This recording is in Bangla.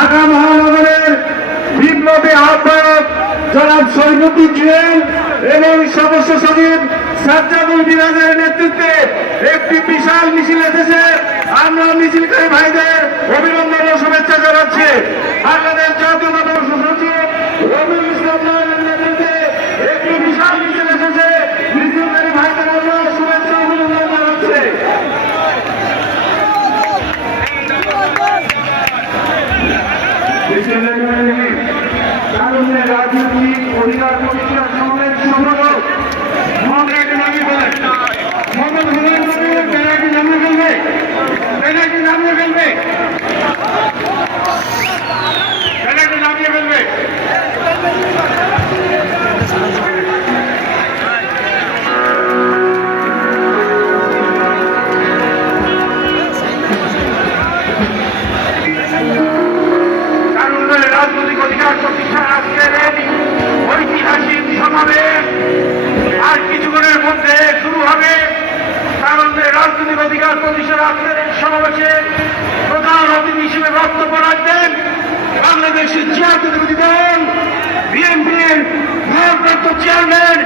ঢাকা মহানগরের বিপ্লবী আহ্বায়ক জনাব সৈনুদ্দিন জুয়েল এবং সদস্য সচিব সাজ্জাদুল বিরাজের নেতৃত্বে একটি বিশাল মিছিল এসেছে। আমরা মিছিলকারী ভাইদের অভিনন্দন ও শুভেচ্ছা কারণে রাজনীতি অধিকার প্রতিষ্ঠা সমাবেশে প্রধান অতিথি হিসেবে বক্তব্য রাখবেন বাংলাদেশের জাতীয়তাবাদী দল বিএনপির চেয়ারম্যান